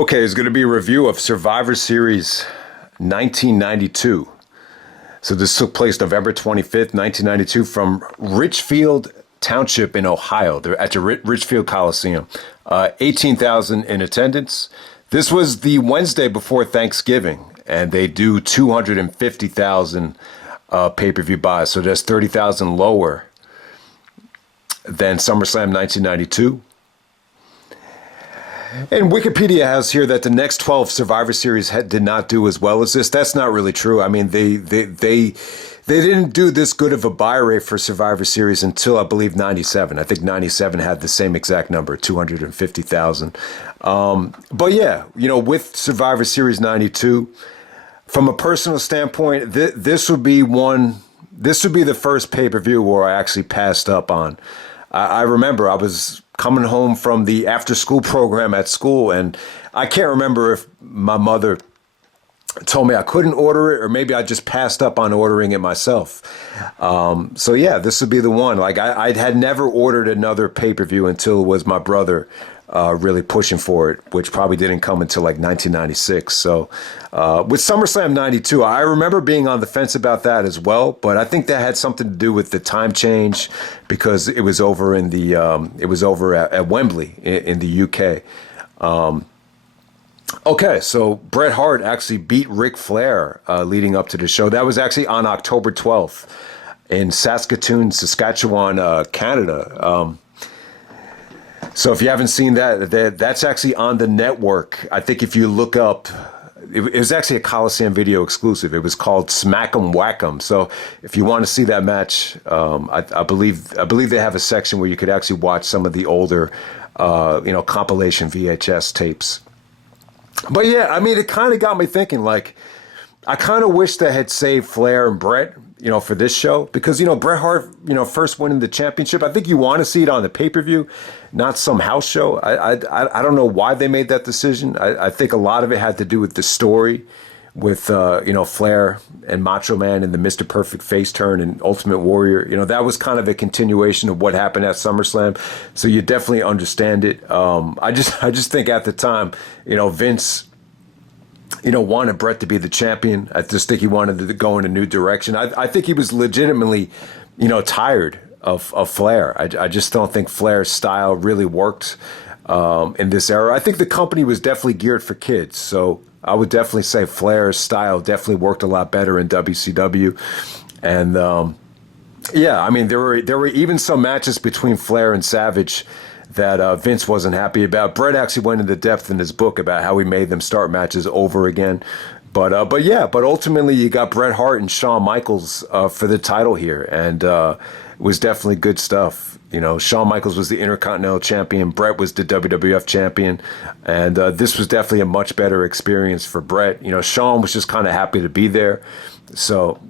Okay, it's going to be a review of Survivor Series 1992. So this took place November 25th, 1992 from Richfield Township in Ohio. They're at the Richfield Coliseum. 18,000 in attendance. This was the Wednesday before Thanksgiving, and they do 250,000 pay-per-view buys. So that's 30,000 lower than SummerSlam 1992. And Wikipedia has here that the next 12 Survivor Series did not do as well as this. That's not really true. I mean, they didn't do this good of a buy rate for Survivor Series until, I believe, 97. I think 97 had the same exact number, 250,000. But yeah, with Survivor Series 92, from a personal standpoint, this would be the first pay-per-view where I actually passed up on. I remember I was coming home from the after-school program at school, and I can't remember if my mother told me I couldn't order it, or maybe I just passed up on ordering it myself. So yeah, this would be the one. Like I had never ordered another pay-per-view until it was my brother really pushing for it, which probably didn't come until like 1996. So with SummerSlam 92, I remember being on the fence about that as well, but I think that had something to do with the time change because it was over in the at Wembley in the UK. Okay, so Bret Hart actually beat Ric Flair leading up to the show. That was actually on October 12th in Saskatoon, Saskatchewan, Canada. So if you haven't seen that's actually on the network. I think if you look up, it was actually a Coliseum Video exclusive. It was called Smack 'em Whack 'em. So if you want to see that match, I believe they have a section where you could actually watch some of the older, compilation VHS tapes. But yeah, I mean, it kind of got me thinking, like, I kind of wish they had saved Flair and Bret, for this show. Because, Bret Hart, first winning the championship, I think you want to see it on the pay-per-view, not some house show. I don't know why they made that decision. I think a lot of it had to do with the story with, Flair and Macho Man and the Mr. Perfect face turn and Ultimate Warrior. That was kind of a continuation of what happened at SummerSlam. So you definitely understand it. I just think at the time, Vince, wanted Bret to be the champion. I just think he wanted to go in a new direction. I think he was legitimately, tired of Flair. I just don't think Flair's style really worked in this era. I think the company was definitely geared for kids. So I would definitely say Flair's style definitely worked a lot better in WCW. And yeah, I mean, there were even some matches between Flair and Savage that Vince wasn't happy about. Bret actually went into depth in his book about how he made them start matches over again. But ultimately you got Bret Hart and Shawn Michaels for the title here, and it was definitely good stuff. Shawn Michaels was the Intercontinental Champion, Bret was the WWF Champion, and this was definitely a much better experience for Bret. Shawn was just kind of happy to be there. So,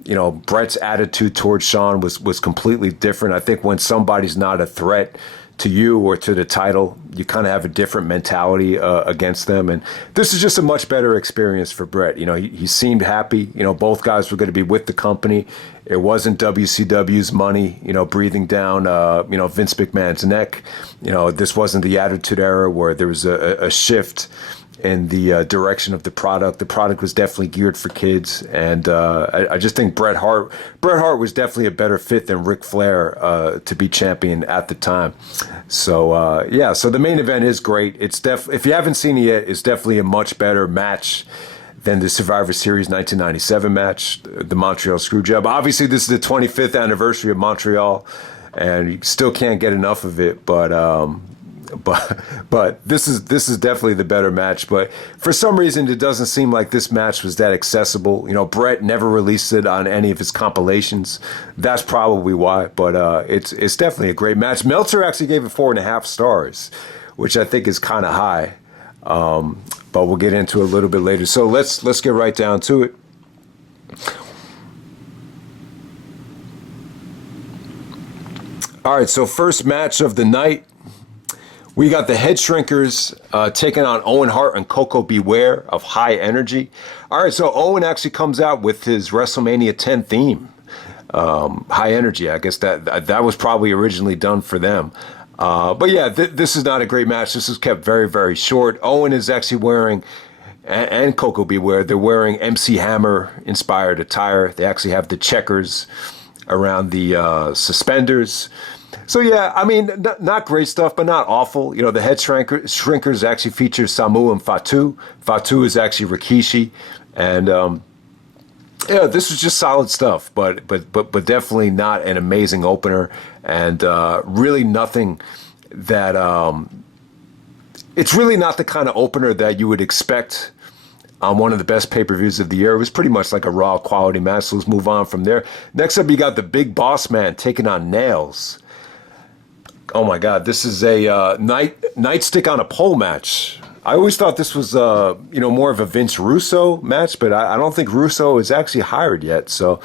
Bret's attitude towards Shawn was completely different. I think when somebody's not a threat to you or to the title, you kind of have a different mentality against them. And this is just a much better experience for Bret. He seemed happy. Both guys were going to be with the company. It wasn't WCW's money, breathing down, Vince McMahon's neck. This wasn't the Attitude Era where there was a shift in the direction of the product. The product was definitely geared for kids, and I just think Bret Hart was definitely a better fit than Ric Flair to be champion at the time. So yeah, so the main event is great. It's if you haven't seen it yet, it's definitely a much better match than the Survivor Series 1997 match, the Montreal Screwjob. Obviously, this is the 25th anniversary of Montreal, and you still can't get enough of it, but this is definitely the better match. But for some reason, it doesn't seem like this match was that accessible. Bret never released it on any of his compilations. That's probably why. But it's definitely a great match. Meltzer actually gave it 4.5 stars, which I think is kind of high. But we'll get into it a little bit later. So let's get right down to it. All right. So first match of the night. We got the Headshrinkers taking on Owen Hart and KoKo Beware of High Energy. All right, so Owen actually comes out with his WrestleMania 10 theme, High Energy. I guess that was probably originally done for them. But yeah, this is not a great match. This is kept very, very short. Owen is actually wearing, and KoKo Beware, they're wearing MC Hammer inspired attire. They actually have the checkers around the suspenders. So yeah, I mean, not great stuff, but not awful. You know, the Headshrinkers actually feature Samu and Fatu. Fatu is actually Rikishi, and yeah, this was just solid stuff, but definitely not an amazing opener, and really nothing that it's really not the kind of opener that you would expect on one of the best pay-per-views of the year. It was pretty much like a Raw quality match. So let's move on from there. Next up, you got the Big Boss Man taking on Nailz. Oh my God, this is a Nightstick on a pole match. I always thought this was, more of a Vince Russo match, but I don't think Russo is actually hired yet. So,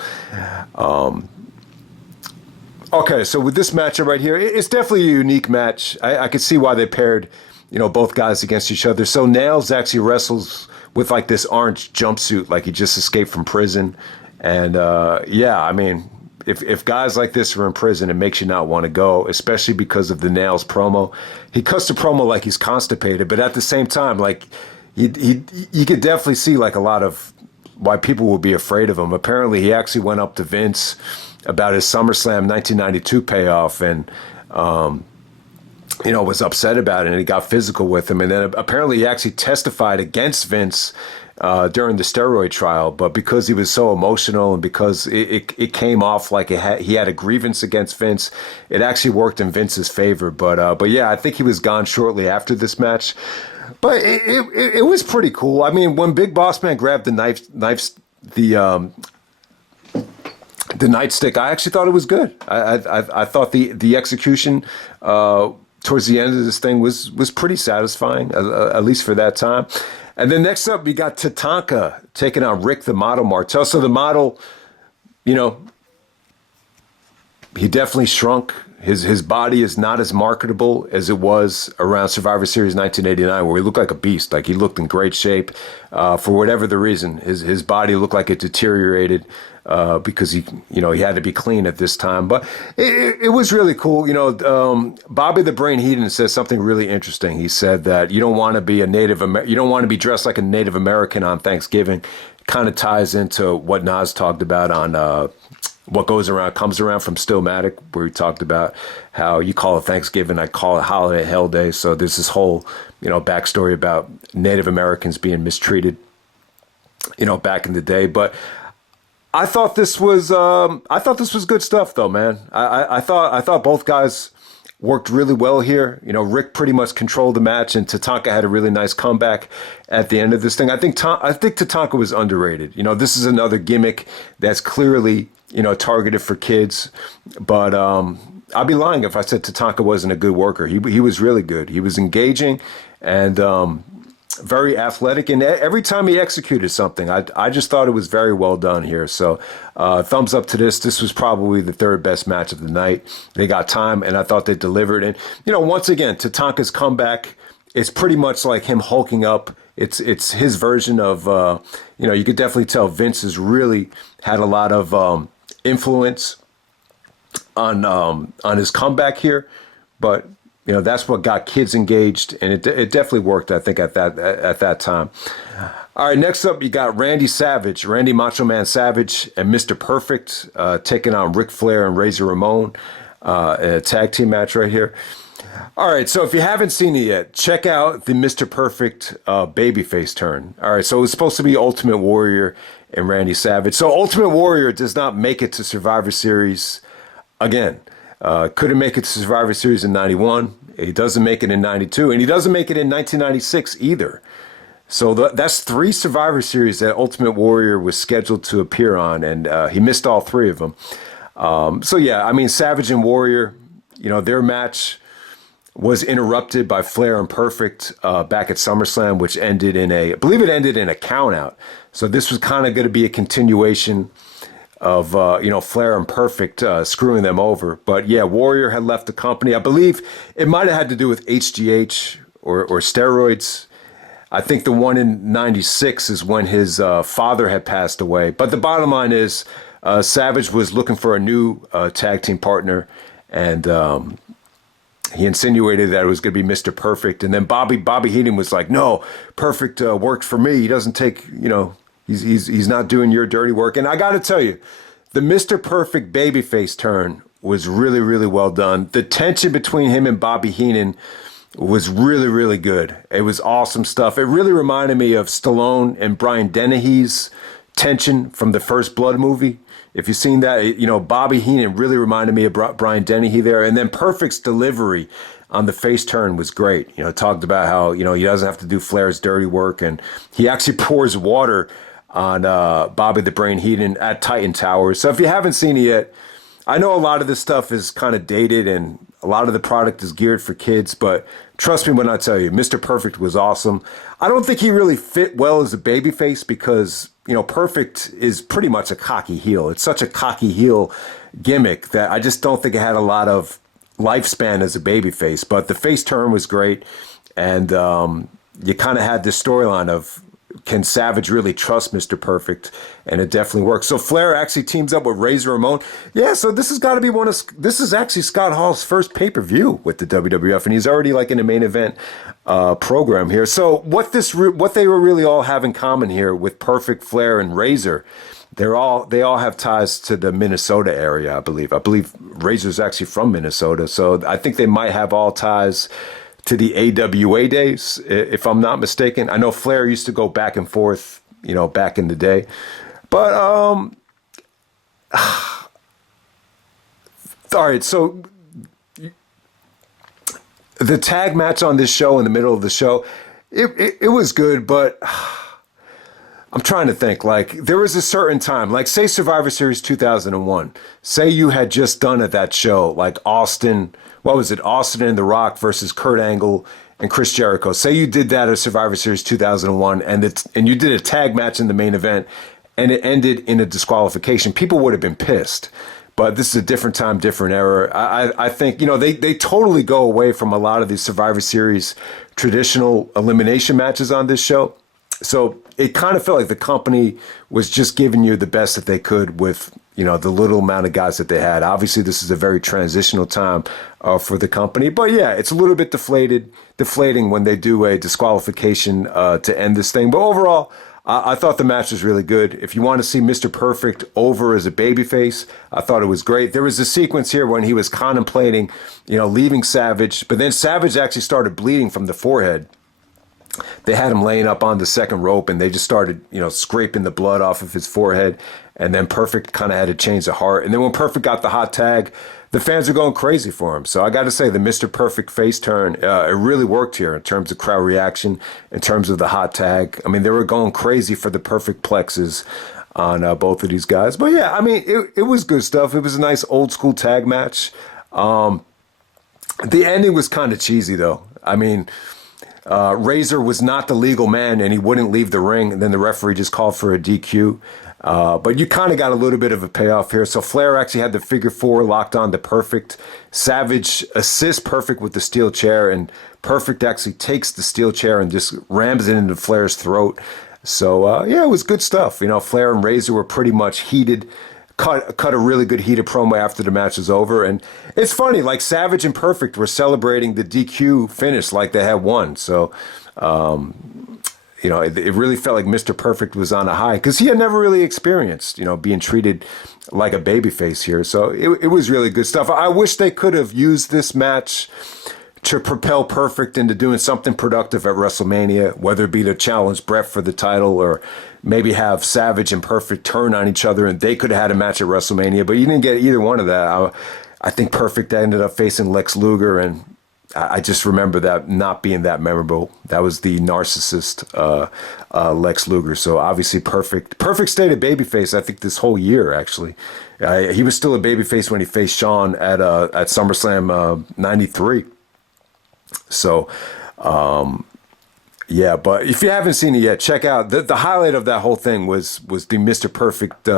okay, so with this matchup right here, it's definitely a unique match. I could see why they paired, both guys against each other. So Nailz actually wrestles with like this orange jumpsuit, like he just escaped from prison. And yeah, I mean, if guys like this are in prison, it makes you not want to go, especially because of the Nailz promo. He cuts the promo like he's constipated, but at the same time, like you could definitely see like a lot of why people would be afraid of him. Apparently, he actually went up to Vince about his SummerSlam 1992 payoff and was upset about it, and he got physical with him. And then apparently he actually testified against Vince during the steroid trial, but because he was so emotional and because it came off like he had a grievance against Vince, it actually worked in Vince's favor. But yeah, I think he was gone shortly after this match. But it was pretty cool. I mean, when Big Boss Man grabbed the nightstick, I actually thought it was good. I thought the execution towards the end of this thing was pretty satisfying, at least for that time. And then next up, we got Tatanka taking on Rick the Model Martel. So the model, he definitely shrunk. His body is not as marketable as it was around Survivor Series 1989, where he looked like a beast. Like he looked in great shape. For whatever the reason, his body looked like it deteriorated because he had to be clean at this time. But it was really cool. Bobby the Brain Heenan says something really interesting. He said that you don't want to be you don't want to be dressed like a Native American on Thanksgiving. Kind of ties into what Nas talked about on What Goes Around Comes Around from Stillmatic, where he talked about how you call it Thanksgiving, I call it Holiday Hell Day. So there's this whole, backstory about Native Americans being mistreated, back in the day. But I thought this was good stuff, though, man. I thought both guys worked really well here. Rick pretty much controlled the match, and Tatanka had a really nice comeback at the end of this thing. I think Tatanka was underrated. This is another gimmick that's clearly targeted for kids, but I'd be lying if I said Tatanka wasn't a good worker. He was really good. He was engaging and very athletic, and every time he executed something, I just thought it was very well done here. So thumbs up to this. This was probably the third best match of the night. They got time, and I thought they delivered. And once again, Tatanka's comeback is pretty much like him hulking up. It's his version of you could definitely tell Vince has really had a lot of influence on his comeback here, but that's what got kids engaged, and it definitely worked, I think, at that time. All right, next up you got Randy Macho Man Savage, and Mr. Perfect taking on Ric Flair and Razor Ramon in a tag team match right here. All right, so if you haven't seen it yet, check out the Mr. Perfect babyface turn. All right, so it's supposed to be Ultimate Warrior and Randy Savage. So Ultimate Warrior does not make it to Survivor Series again. Couldn't make it to Survivor Series in 91. He doesn't make it in 92, and he doesn't make it in 1996 either. So that's 3 Survivor Series that Ultimate Warrior was scheduled to appear on, and he missed all 3 of them. So yeah, I mean, Savage and Warrior, their match was interrupted by Flair and Perfect back at SummerSlam, which ended I believe it ended in a countout. So this was kind of going to be a continuation of, Flair and Perfect screwing them over. But yeah, Warrior had left the company. I believe it might have had to do with HGH or steroids. I think the one in 96 is when his father had passed away. But the bottom line is Savage was looking for a new tag team partner, and he insinuated that it was going to be Mr. Perfect. And then Bobby Heenan was like, no, Perfect worked for me. He doesn't take, he's not doing your dirty work. And I got to tell you, the Mr. Perfect babyface turn was really, really well done. The tension between him and Bobby Heenan was really, really good. It was awesome stuff. It really reminded me of Stallone and Brian Dennehy's tension from the First Blood movie. If you've seen that, Bobby Heenan really reminded me of Brian Dennehy there. And then Perfect's delivery on the face turn was great. Talked about how, he doesn't have to do Flair's dirty work. And he actually pours water on Bobby the Brain Heenan at Titan Towers. So if you haven't seen it yet, I know a lot of this stuff is kind of dated and a lot of the product is geared for kids, but trust me when I tell you, Mr. Perfect was awesome. I don't think he really fit well as a babyface because, Perfect is pretty much a cocky heel. It's such a cocky heel gimmick that I just don't think it had a lot of lifespan as a babyface. But the face turn was great, and you kind of had this storyline of, can Savage really trust Mr. Perfect? And it definitely works. So Flair actually teams up with Razor Ramon. Yeah, so this has got to be this is actually Scott Hall's first pay-per-view with the WWF, and he's already like in the main event program here. So what they were really all have in common here with Perfect, Flair, and Razor, they all have ties to the Minnesota area, I believe. I believe Razor's actually from Minnesota, so I think they might have all ties to the AWA days, if I'm not mistaken. I know Flair used to go back and forth, back in the day. But, all right, so the tag match on this show in the middle of the show, it was good, but I'm trying to think. Like, there was a certain time, like, say Survivor Series 2001. Say you had just done at that show, like Austin and The Rock versus Kurt Angle and Chris Jericho. Say you did that at Survivor Series 2001, and you did a tag match in the main event, and it ended in a disqualification. People would have been pissed. But this is a different time, different era. I think, they totally go away from a lot of these Survivor Series traditional elimination matches on this show. So it kind of felt like the company was just giving you the best that they could with, the little amount of guys that they had. Obviously, this is a very transitional time for the company. But yeah, it's a little bit deflating when they do a disqualification to end this thing. But overall, I thought the match was really good. If you want to see Mr. Perfect over as a babyface, I thought it was great. There was a sequence here when he was contemplating, leaving Savage, but then Savage actually started bleeding from the forehead. They had him laying up on the second rope, and they just started, scraping the blood off of his forehead. And then Perfect kind of had to change the Hart. And then when Perfect got the hot tag, the fans are going crazy for him. So I got to say, the Mr. Perfect face turn, it really worked here in terms of crowd reaction, in terms of the hot tag. I mean, they were going crazy for the perfect plexes on both of these guys. But yeah, I mean, it was good stuff. It was a nice old school tag match. The ending was kind of cheesy, though. I mean, Razor was not the legal man, and he wouldn't leave the ring. And then the referee just called for a DQ. But you kind of got a little bit of a payoff here. So Flair actually had the figure four locked on to Perfect. Savage assists Perfect with the steel chair, and Perfect actually takes the steel chair and just rams it into Flair's throat. So, yeah, it was good stuff. Flair and Razor were pretty much heated. Cut a really good heated promo after the match was over. And it's funny, like Savage and Perfect were celebrating the DQ finish like they had won. So, it really felt like Mr. Perfect was on a high because he had never really experienced, being treated like a babyface here. So it was really good stuff. I wish they could have used this match to propel Perfect into doing something productive at WrestleMania, whether it be to challenge Bret for the title or maybe have Savage and Perfect turn on each other and they could have had a match at WrestleMania, but you didn't get either one of that. I think Perfect ended up facing Lex Luger, and I just remember that not being that memorable. That was the narcissist Lex Luger. So obviously Perfect stayed a babyface, I think, this whole year, actually. He was still a babyface when he faced Shawn at SummerSlam 93. So, yeah, but if you haven't seen it yet, check out the highlight of that whole thing was the Mr. Perfect,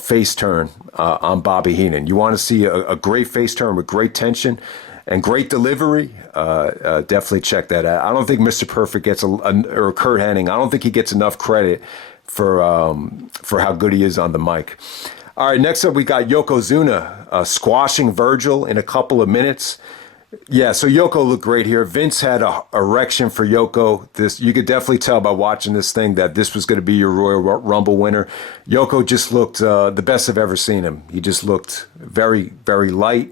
face turn on Bobby Heenan. You want to see a great face turn with great tension and great delivery, definitely check that out. I don't think Mr. Perfect gets or Kurt Hennig, I don't think he gets enough credit for how good he is on the mic. All right, next up we got Yokozuna squashing Virgil in a couple of minutes. Yeah, so Yoko looked great here. Vince had a erection for Yoko. This you could definitely tell by watching this thing that this was going to be your Royal Rumble winner. Yoko just looked the best I've ever seen him. He just looked very, very light,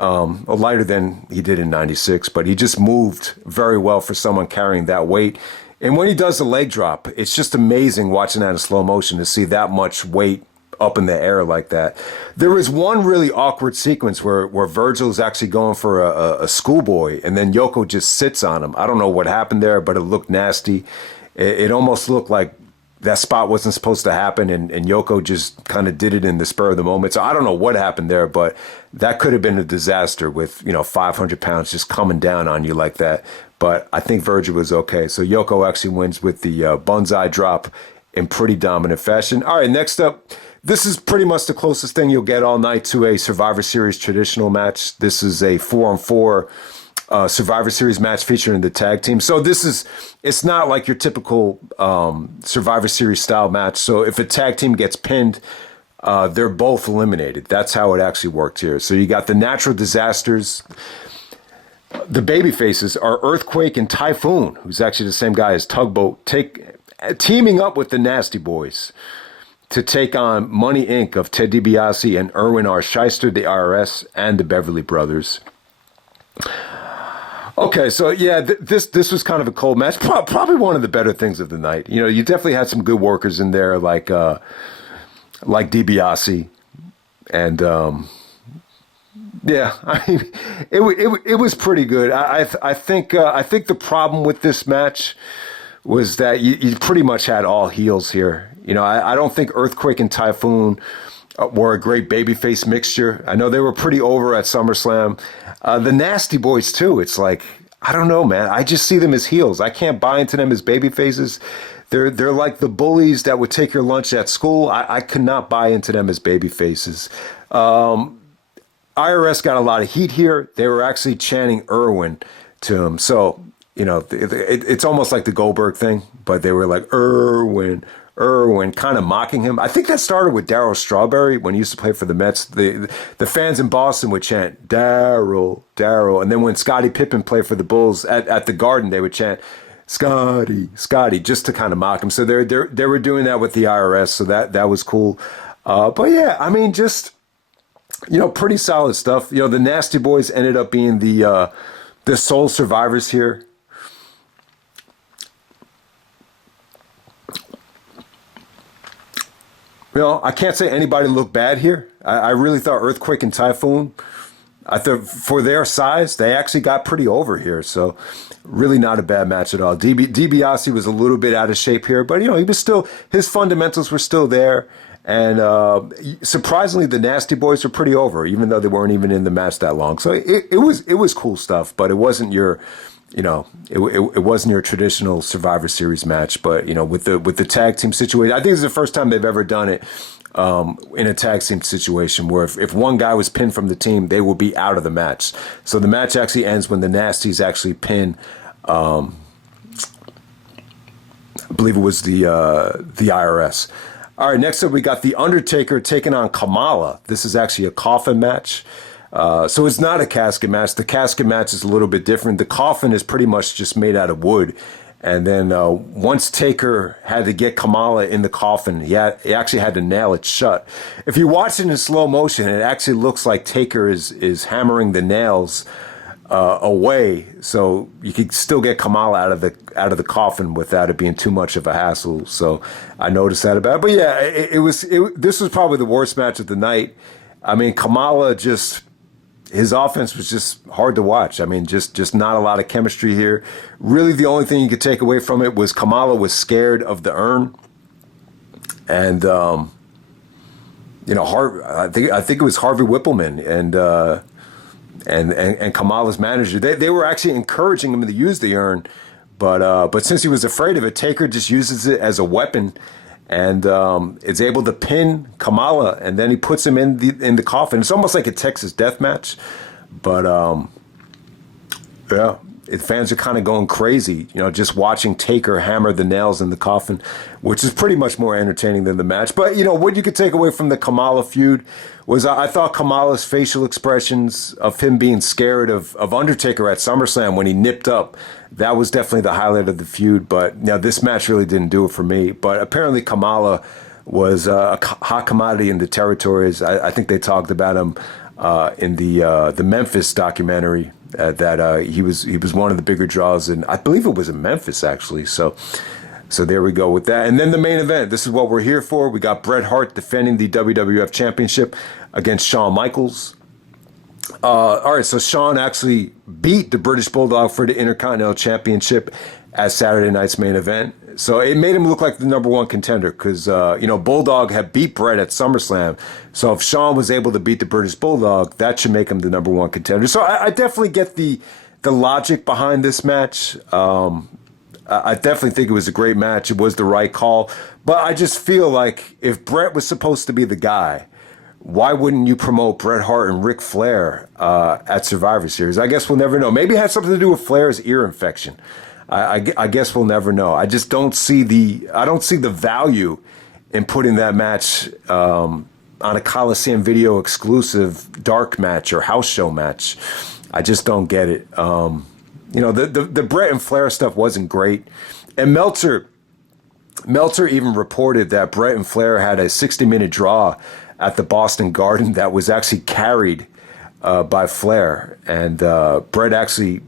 lighter than he did in '96, but he just moved very well for someone carrying that weight. And when he does the leg drop, it's just amazing watching that in slow motion to see that much weight up in the air like that. There was one really awkward sequence where Virgil is actually going for a schoolboy, and then Yoko just sits on him. I don't know what happened there, but it looked nasty. It almost looked like that spot wasn't supposed to happen, and Yoko just kind of did it in the spur of the moment. So I don't know what happened there, but that could have been a disaster with 500 pounds just coming down on you like that. But I think Virgil was okay. So Yoko actually wins with the Banzai drop in pretty dominant fashion. All right, next up. This is pretty much the closest thing you'll get all night to a Survivor Series traditional match. This is a 4-on-4 Survivor Series match featuring the tag team. So it's not like your typical Survivor Series style match. So if a tag team gets pinned, they're both eliminated. That's how it actually worked here. So you got the Natural Disasters. The baby faces are Earthquake and Typhoon, who's actually the same guy as Tugboat, teaming up with the Nasty Boys to take on Money Inc. of Ted DiBiase and Erwin R. Shyster, the IRS, and the Beverly Brothers. Okay, so yeah, this was kind of a cold match. Probably one of the better things of the night. You definitely had some good workers in there, like DiBiase, and yeah, I mean, it was pretty good. I think the problem with this match was that you pretty much had all heels here. I don't think Earthquake and Typhoon were a great babyface mixture. I know they were pretty over at SummerSlam. The Nasty Boys, too. It's like, I don't know, man. I just see them as heels. I can't buy into them as babyfaces. They're like the bullies that would take your lunch at school. I could not buy into them as babyfaces. IRS got a lot of heat here. They were actually chanting Erwin to him. So, it's almost like the Goldberg thing, but they were like, Erwin, kind of mocking him. I think that started with Darryl Strawberry when he used to play for the Mets. The fans in Boston would chant, Darryl. And then when Scottie Pippen played for the Bulls at the Garden, they would chant, Scotty, just to kind of mock him. So they were doing that with the IRS, so that was cool. But yeah, I mean, just, pretty solid stuff. The Nasty Boys ended up being the sole survivors here. I can't say anybody looked bad here. I really thought Earthquake and Typhoon, I thought for their size, they actually got pretty over here. So really not a bad match at all. DiBiase was a little bit out of shape here, but he was still, his fundamentals were still there. And surprisingly, the Nasty Boys were pretty over, even though they weren't even in the match that long. So it was cool stuff, but it wasn't your, it wasn't your traditional Survivor Series match. But with the tag team situation, I think it's the first time they've ever done it in a tag team situation where if one guy was pinned from the team, they will be out of the match. So the match actually ends when the Nasties actually pin. I believe it was the IRS. All right, next up we got The Undertaker taking on Kamala. This is actually a coffin match. So it's not a casket match. The casket match is a little bit different. The coffin is pretty much just made out of wood. And then once Taker had to get Kamala in the coffin, he actually had to nail it shut. If you watch it in slow motion, it actually looks like Taker is hammering the nails away, so you could still get Kamala out of the coffin without it being too much of a hassle. So I noticed that about it. But yeah, this was probably the worst match of the night. I mean, Kamala his offense was just hard to watch. I mean, just not a lot of chemistry here. Really, the only thing you could take away from it was Kamala was scared of the urn, and Hart. I think it was Harvey Whippleman and Kamala's manager. They were actually encouraging him to use the urn, but since he was afraid of it, Taker just uses it as a weapon. And is able to pin Kamala, and then he puts him in the coffin. It's almost like a Texas death match, but yeah, Fans are kind of going crazy, just watching Taker hammer the nails in the coffin, which is pretty much more entertaining than the match. But, what you could take away from the Kamala feud was I thought Kamala's facial expressions of him being scared of Undertaker at SummerSlam when he nipped up, that was definitely the highlight of the feud. But, this match really didn't do it for me. But apparently Kamala was a hot commodity in the territories. I think they talked about him in the Memphis documentary, that he was one of the bigger draws, and I believe it was in Memphis actually. So there we go with that. And then the main event. This is what we're here for. We got Bret Hart defending the WWF Championship against Shawn Michaels. All right, so Shawn actually beat the British Bulldog for the Intercontinental Championship at Saturday night's main event. So it made him look like the number one contender because, Bulldog had beat Bret at SummerSlam. So if Shawn was able to beat the British Bulldog, that should make him the number one contender. So I definitely get the logic behind this match. I definitely think it was a great match. It was the right call. But I just feel like if Bret was supposed to be the guy, why wouldn't you promote Bret Hart and Ric Flair at Survivor Series? I guess we'll never know. Maybe it had something to do with Flair's ear infection. I guess we'll never know. I just don't see the value in putting that match on a Coliseum Video exclusive dark match or house show match. I just don't get it. The Bret and Flair stuff wasn't great. And Meltzer even reported that Bret and Flair had a 60-minute draw at the Boston Garden that was actually carried by Flair. And Bret actually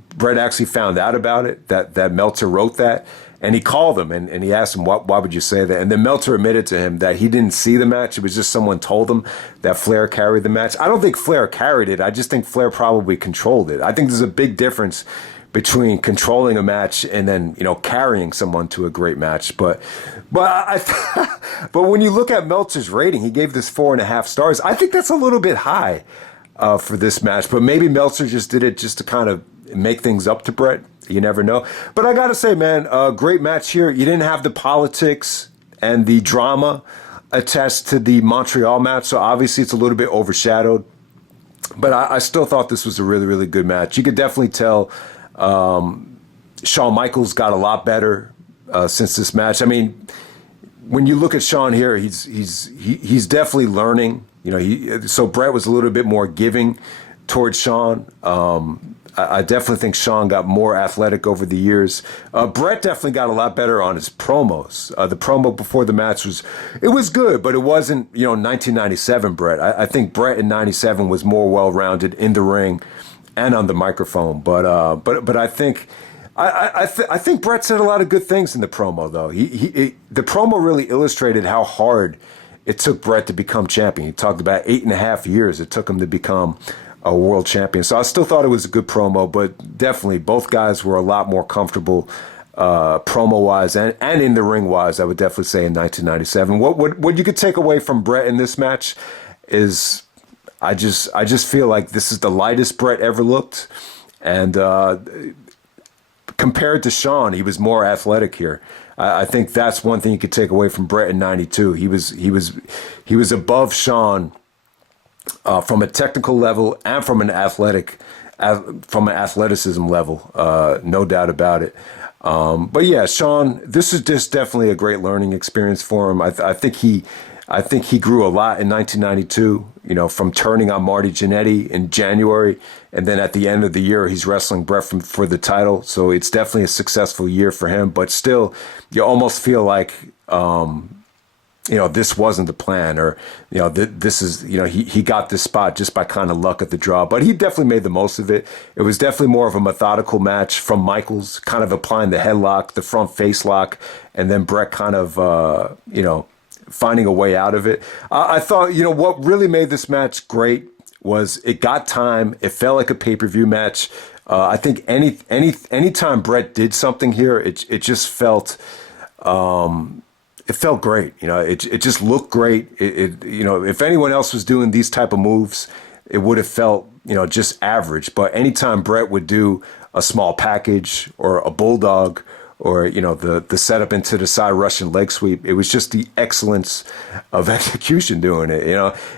found out about it, that Meltzer wrote that. And he called him and he asked him, why would you say that? And then Meltzer admitted to him that he didn't see the match. It was just someone told him that Flair carried the match. I don't think Flair carried it. I just think Flair probably controlled it. I think there's a big difference between controlling a match and then, carrying someone to a great match. But when you look at Meltzer's rating, he gave this 4.5 stars. I think that's a little bit high for this match. But maybe Meltzer just did it just to kind of make things up to Bret. You never know. But I got to say, man, a great match here. You didn't have the politics and the drama attached to the Montreal match. So obviously it's a little bit overshadowed. But I still thought this was a really, really good match. You could definitely tell Shawn Michaels got a lot better since this match. I mean, when you look at Shawn here, he's definitely learning. So Bret was a little bit more giving towards Shawn. I definitely think Shawn got more athletic over the years. Bret definitely got a lot better on his promos. The promo before the match was good, but it wasn't 1997 Bret. I think Bret in '97 was more well-rounded in the ring and on the microphone. But I think I think Bret said a lot of good things in the promo though. The promo really illustrated how hard it took Bret to become champion. He talked about 8.5 years it took him to become a world champion. So I still thought it was a good promo, but definitely both guys were a lot more comfortable promo-wise and in the ring-wise, I would definitely say in 1997. What you could take away from Bret in this match is I just feel like this is the lightest Bret ever looked. And compared to Shawn, he was more athletic here. I think that's one thing you could take away from Bret in '92. He was above Shawn from a technical level and from an athleticism level, no doubt about it. But yeah, Shawn, this is just definitely a great learning experience for him. I think he grew a lot in 1992. From turning on Marty Jannetty in January, and then at the end of the year, he's wrestling Bret for the title. So it's definitely a successful year for him. But still, you almost feel like this wasn't the plan, or, this is, he got this spot just by kind of luck at the draw, but he definitely made the most of it. It was definitely more of a methodical match from Michaels, kind of applying the headlock, the front face lock, and then Bret kind of, finding a way out of it. I thought, what really made this match great was it got time. It felt like a pay-per-view match. I think any time Bret did something here, it just felt, it felt great. It just looked great. If anyone else was doing these type of moves, it would have felt, just average. But anytime Bret would do a small package or a bulldog or, the setup into the side Russian leg sweep, it was just the excellence of execution doing it,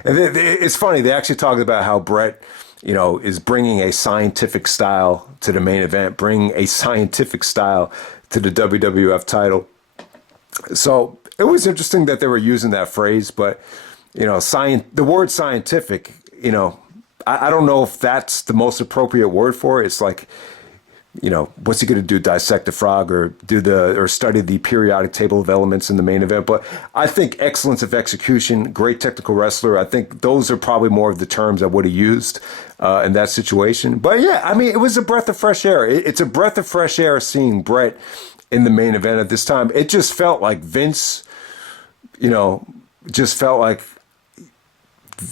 And it's funny, they actually talked about how Bret, is bringing a scientific style to the main event, bringing a scientific style to the WWF title. So it was interesting that they were using that phrase, but, the word scientific, I don't know if that's the most appropriate word for it. It's like, what's he going to do? Dissect a frog or study the periodic table of elements in the main event? But I think excellence of execution, great technical wrestler. I think those are probably more of the terms I would have used in that situation. But yeah, I mean, it was a breath of fresh air. It's a breath of fresh air seeing Bret in the main event at this time. It just felt like Vince, just felt like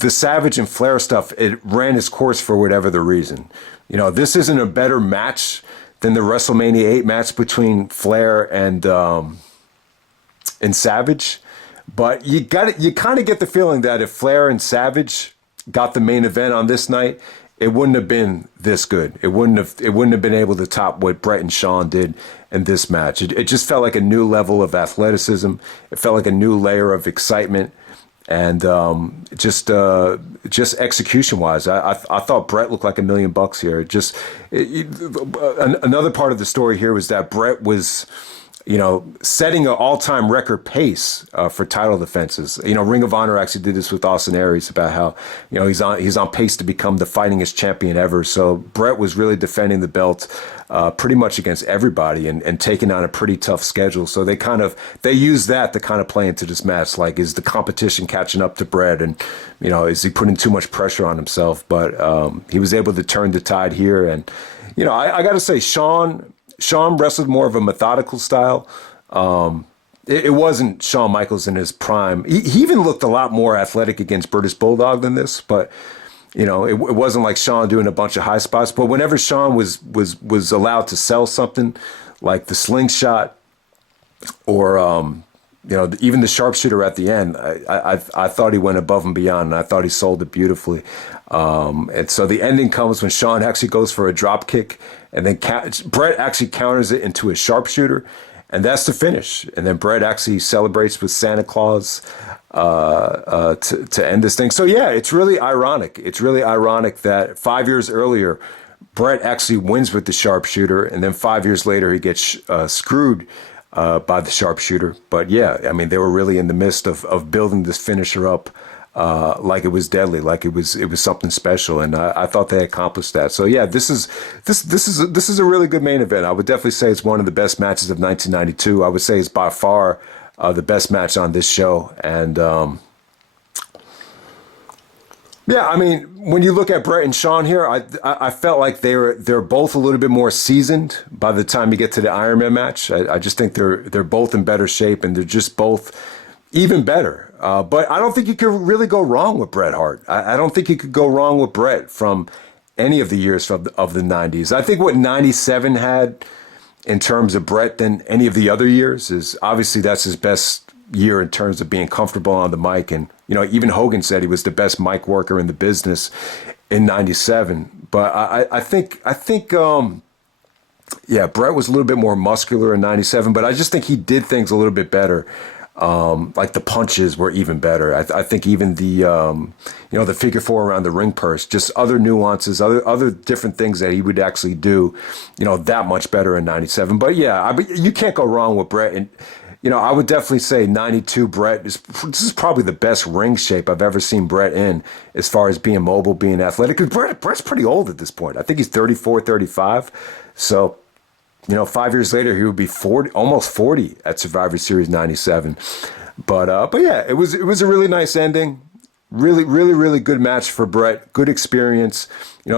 the Savage and Flair stuff, it ran its course for whatever the reason. This isn't a better match than the WrestleMania 8 match between Flair and Savage. But you kind of get the feeling that if Flair and Savage got the main event on this night, it wouldn't have been this good. It wouldn't have been able to top what Bret and Shawn did in this match. It just felt like a new level of athleticism. It felt like a new layer of excitement. And just execution-wise, I thought Bret looked like $1 million here. Another part of the story here was that Bret was, setting an all-time record pace for title defenses. Ring of Honor actually did this with Austin Aries about how, he's on pace to become the fightingest champion ever. So Bret was really defending the belt pretty much against everybody and taking on a pretty tough schedule. So they used that to kind of play into this match. Like, is the competition catching up to Bret? And, is he putting too much pressure on himself? But he was able to turn the tide here. And, I got to say, Shawn wrestled more of a methodical style. It wasn't Shawn Michaels in his prime. He even looked a lot more athletic against British Bulldog than this, but it wasn't like Shawn doing a bunch of high spots. But whenever Shawn was allowed to sell something like the slingshot or even the sharpshooter at the end, I thought he went above and beyond, and I thought he sold it beautifully. And so the ending comes when Shawn actually goes for a drop kick, and then Bret actually counters it into a sharpshooter, and that's the finish. And then Bret actually celebrates with Santa Claus to end this thing. So yeah, it's really ironic. It's really ironic that 5 years earlier, Bret actually wins with the sharpshooter, and then 5 years later he gets screwed by the sharpshooter. But yeah, I mean, they were really in the midst of building this finisher up like it was deadly, like it was something special, and I thought they accomplished that. So yeah, this is a really good main event. I would definitely say it's one of the best matches of 1992. I would say it's by far the best match on this show, and yeah, I mean, when you look at Bret and Shawn here, I felt like they're both a little bit more seasoned by the time you get to the Iron Man match. I just think they're both in better shape, and they're just both even better. But I don't think you could really go wrong with Bret Hart. I don't think you could go wrong with Bret from any of the years of the 90s. I think what 97 had in terms of Bret than any of the other years is obviously that's his best year in terms of being comfortable on the mic. And, even Hogan said he was the best mic worker in the business in 97. But I think Bret was a little bit more muscular in 97, but I just think he did things a little bit better. Like the punches were even better. I think even the figure four around the ring purse, just other nuances, other different things that he would actually do, that much better in 97. But yeah, you can't go wrong with Bret. And, I would definitely say 92 Bret this is probably the best ring shape I've ever seen Bret in as far as being mobile, being athletic. Because Bret's pretty old at this point. I think he's 34, 35. So, 5 years later, he would be 40, almost 40 at Survivor Series 97. But yeah, it was a really nice ending. Really, really, really good match for Bret. Good experience.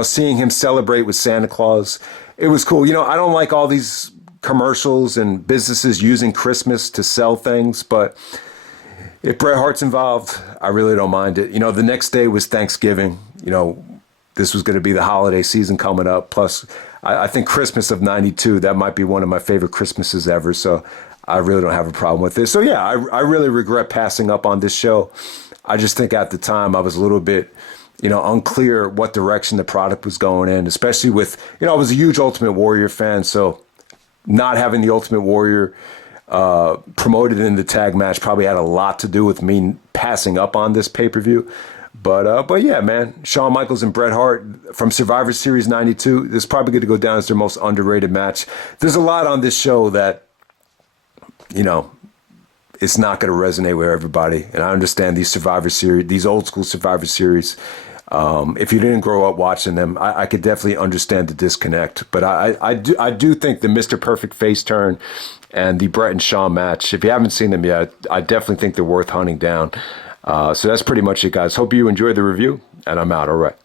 Seeing him celebrate with Santa Claus. It was cool. I don't like all these commercials and businesses using Christmas to sell things, but if Bret Hart's involved, I really don't mind it. The next day was Thanksgiving. This was going to be the holiday season coming up. Plus, I think Christmas of 92, that might be one of my favorite Christmases ever. So I really don't have a problem with this. So yeah, I really regret passing up on this show. I just think at the time I was a little bit, unclear what direction the product was going in, especially with, I was a huge Ultimate Warrior fan. So not having the Ultimate Warrior promoted in the tag match probably had a lot to do with me passing up on this pay-per-view. But yeah, man, Shawn Michaels and Bret Hart from Survivor Series '92. This is probably going to go down as their most underrated match. There's a lot on this show that, you know, it's not going to resonate with everybody. And I understand these Survivor Series, these old school Survivor Series. If you didn't grow up watching them, I could definitely understand the disconnect. But I do think the Mr. Perfect face turn and the Bret and Shawn match, if you haven't seen them yet, I definitely think they're worth hunting down. So that's pretty much it, guys. Hope you enjoyed the review, and I'm out. All right.